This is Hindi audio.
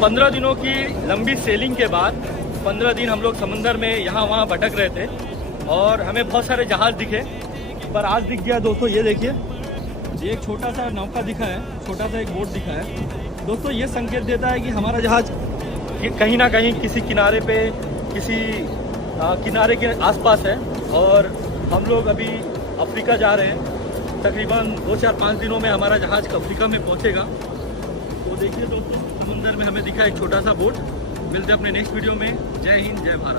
15 दिनों की लंबी सेलिंग के बाद 15 दिन हम लोग समंदर में यहाँ वहाँ भटक रहे थे और हमें बहुत सारे जहाज़ दिखे, पर आज दिख गया दोस्तों, ये देखिए, ये एक छोटा सा नौका दिखा है, छोटा सा एक बोट दिखा है दोस्तों। ये संकेत देता है कि हमारा जहाज़ कहीं ना कहीं किसी किनारे पे, किसी किनारे के आसपास है और हम लोग अभी अफ्रीका जा रहे हैं। तकरीबन 2-4-5 दिनों में हमारा जहाज़ अफ्रीका में पहुंचेगा। तो देखिए दोस्तों, समुंदर में हमें दिखा एक छोटा सा बोट। मिलते हैं अपने नेक्स्ट वीडियो में। जय हिंद, जय भारत।